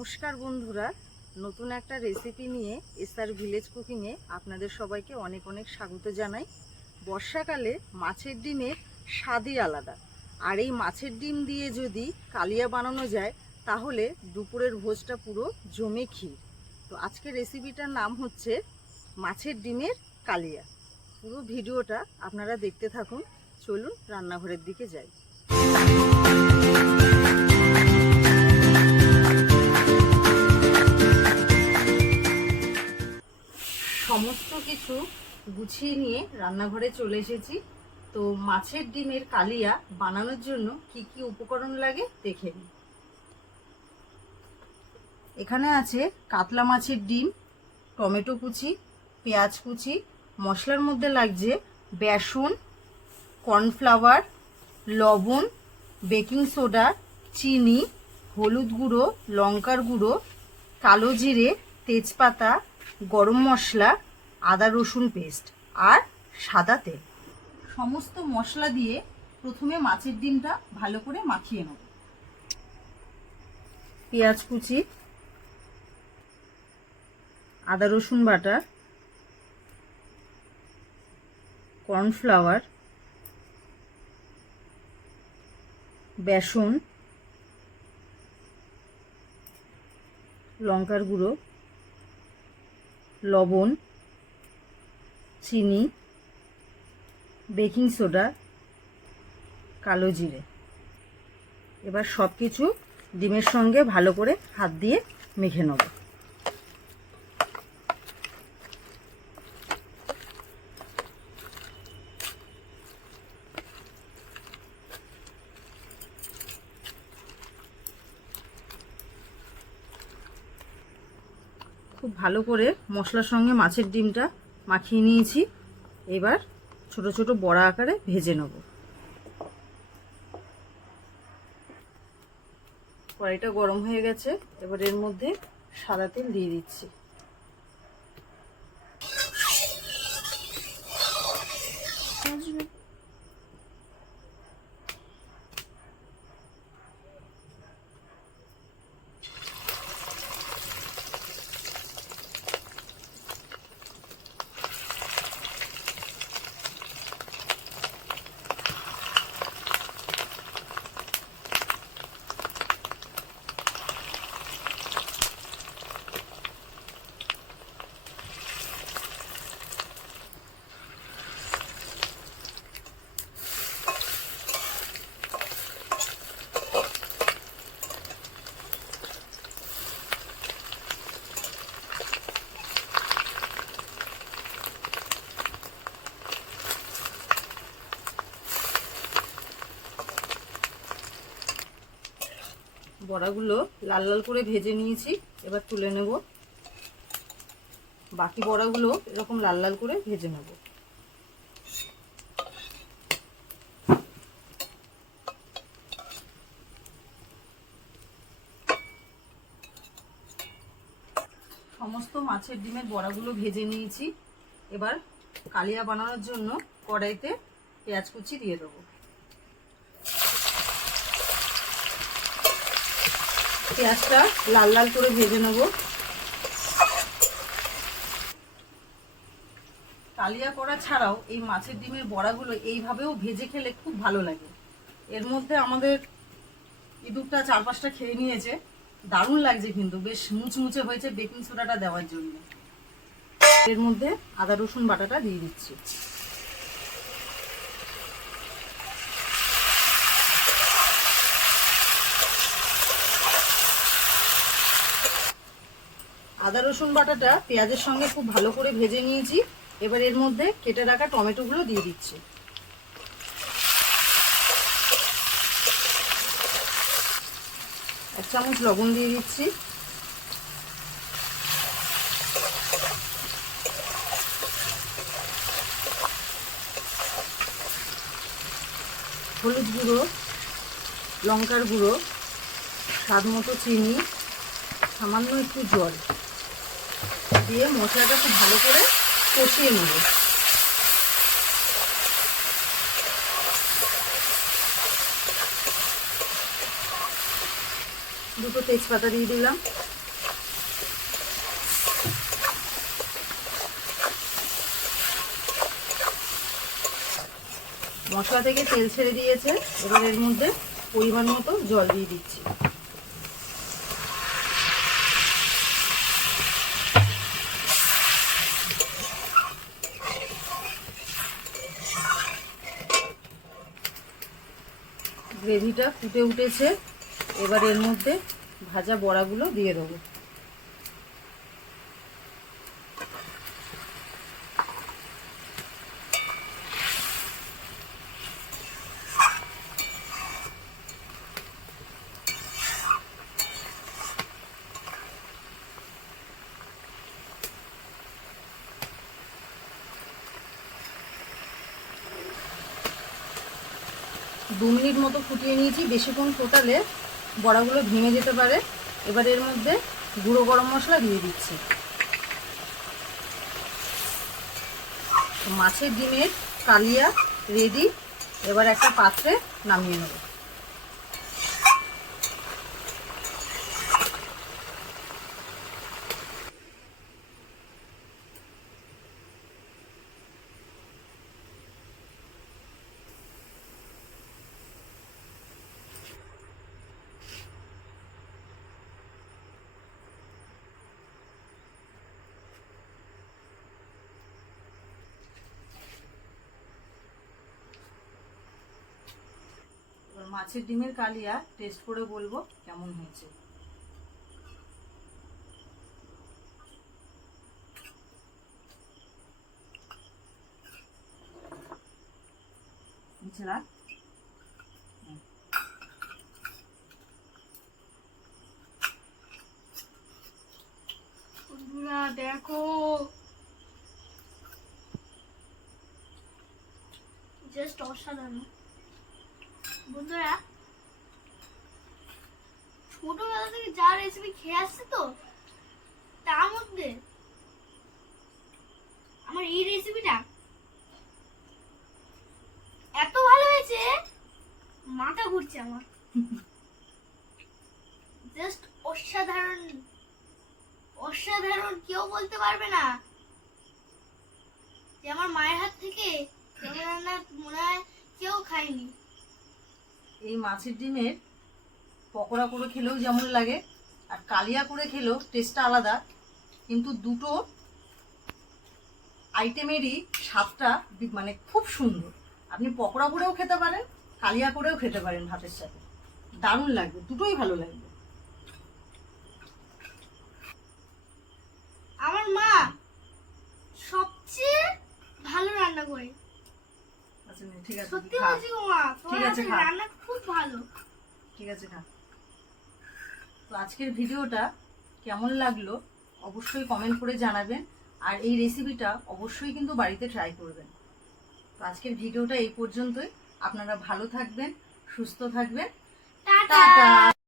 নমস্কার বন্ধুরা, নতুন একটা রেসিপি নিয়ে এসআর ভিলেজ কুকিংয়ে আপনাদের সবাইকে অনেক অনেক স্বাগত জানাই। বর্ষাকালে মাছের ডিমের স্বাদই আলাদা, আর এই মাছের ডিম দিয়ে যদি কালিয়া বানানো যায় তাহলে দুপুরের ভোজটা পুরো জমে ক্ষীর। তো আজকের রেসিপিটার নাম হচ্ছে মাছের ডিমের কালিয়া। পুরো ভিডিওটা আপনারা দেখতে থাকুন। চলুন রান্নাঘরের দিকে যাই। সমস্ত কিছু গুছিয়ে নিয়ে রান্নাঘরে চলে এসেছি। তো মাছের ডিমের কালিয়া বানানোর জন্য কি কি উপকরণ লাগে দেখে নিই। এখানে আছে কাতলা মাছের ডিম, টমেটো কুচি, পেঁয়াজ কুচি। মশলার মধ্যে লাগছে বেসন, কর্নফ্লাওয়ার, লবণ, বেকিং সোডা, চিনি, হলুদ গুঁড়ো, লঙ্কার গুঁড়ো, কালো জিরে, তেজপাতা, গরম মশলা, আদা রসুন পেস্ট আর সাদা তেল। সমস্ত মশলা দিয়ে প্রথমে মাছের ডিমটা ভালো করে মাখিয়ে নেব। পেঁয়াজ কুচি, আদা রসুন বাটা, কর্নফ্লাওয়ার, বেসন, লঙ্কার গুঁড়ো, লবণ, চিনি, বেকিং সোডা, কালো জিরে। এবার সব কিছু ডিমের সঙ্গে ভালো করে হাত দিয়ে মেখে নেব। খুব ভালো করে মশলার সঙ্গে মাছের ডিমটা মাখিয়ে নিয়েছি। এবার ছোট ছোট বড়া আকারে ভেজে নেব। কড়াইটা গরম হয়ে গেছে, এবার এর মধ্যে সাদা তেল দিয়ে দিচ্ছি। বড়াগুলো লাল লাল করে ভেজে নিয়েছি, এবার তুলে নেব। বাকি বড়াগুলো এরকম লাল লাল করে ভেজে নেব। সমস্ত মাছের ডিমের বড়াগুলো ভেজে নিয়েছি। এবার কালিয়া বানানোর জন্য কড়াইতে পেঁয়াজ কুচি দিয়ে দেবো। পেঁয়াজটা লাল লাল করে ভেজে নেব। কালিয়া করা ছাড়াও এই মাছের ডিমের বড়াগুলো এইভাবেও ভেজে খেলে খুব ভালো লাগে। এর মধ্যে আমাদের ইঁদুরটা 4-5টা খেয়ে নিয়েছে, দারুণ লাগছে, কিন্তু বেশ মুচমুচে হয়েছে বেকিং সোডাটা দেওয়ার জন্য। এর মধ্যে আদা রসুন বাটাটা দিয়ে দিচ্ছি। আদা রসুন বাটাটা পেঁয়াজের সঙ্গে খুব ভালো করে ভেজে নিয়েছি। এবার এর মধ্যে কেটে রাখা টমেটোগুলো দিয়ে দিচ্ছি। এক চামচ লবণ দিয়ে দিচ্ছি। হলুদ গুঁড়ো, লঙ্কার গুঁড়ো, স্বাদ মতো চিনি, সামান্য একটু জল দিয়ে মশলাটা খুব ভালো করে কষিয়ে নেব। দুটো তেজপাতা দিয়ে দিলাম। মশলা থেকে তেল ছেড়ে দিয়েছে, এবার এর মধ্যে পরিমাণ মতো জল দিয়ে দিচ্ছি। গ্রেভিটা ফুটে উঠেছে, এবার এর মধ্যে ভাজা বড়াগুলো দিয়ে দেবো। দু মিনিট মতো ফুটিয়ে নিয়েছি, বেশিক্ষণ ফোটালে বড়াগুলো ভেঙে যেতে পারে। এবার এর মধ্যে গুঁড়ো গরম মশলা দিয়ে দিচ্ছি। মাছের ডিমের কালিয়া রেডি। এবার একটা পাত্রে নামিয়ে নেব। মাছের ডিমের কালিয়া টেস্ট করে বলবো কেমন হয়েছে। দেখো জাস্ট অসাধারণ বন্ধুরা। ছোটবেলা থেকে যা রেসিপি খেয়ে আসছে তো, তার মধ্যে আমার এই রেসিপিটা এত ভালো হয়েছে, মাথা ঘুরছে আমার। জাস্ট অসাধারণ, অসাধারণ। কেউ বলতে পারবে না যে আমার মায়ের হাত থেকে এমন রান্না মনে হয় কেউ খায়নি। এই মাছের ডিমের পকোড়া করে খেলেও যেমন লাগে, আর কালিয়া করে খেলেও টেস্টটা আলাদা, কিন্তু দুটো আইটেমেরই স্বাদটা মানে খুব সুন্দর। আপনি পকোড়া করেও খেতে পারেন, কালিয়া করেও খেতে পারেন, ভাতের সাথে দারুণ লাগবে, দুটোই ভালো লাগবে। আমার মা সবচেয়ে ভালো রান্না করে। আচ্ছা ঠিক আছে, সত্যি বলছি গো মা, ঠিক আছে, রান্না খুব ভালো। ঠিক আছে খা। তো আজকের ভিডিওটা কেমন লাগলো অবশ্যই কমেন্ট করে জানাবেন, আর এই রেসিপিটা অবশ্যই কিন্তু বাড়িতে ট্রাই করবেন। তো আজকের ভিডিওটা এই পর্যন্তই। আপনারা ভালো থাকবেন, সুস্থ থাকবেন, টাটা।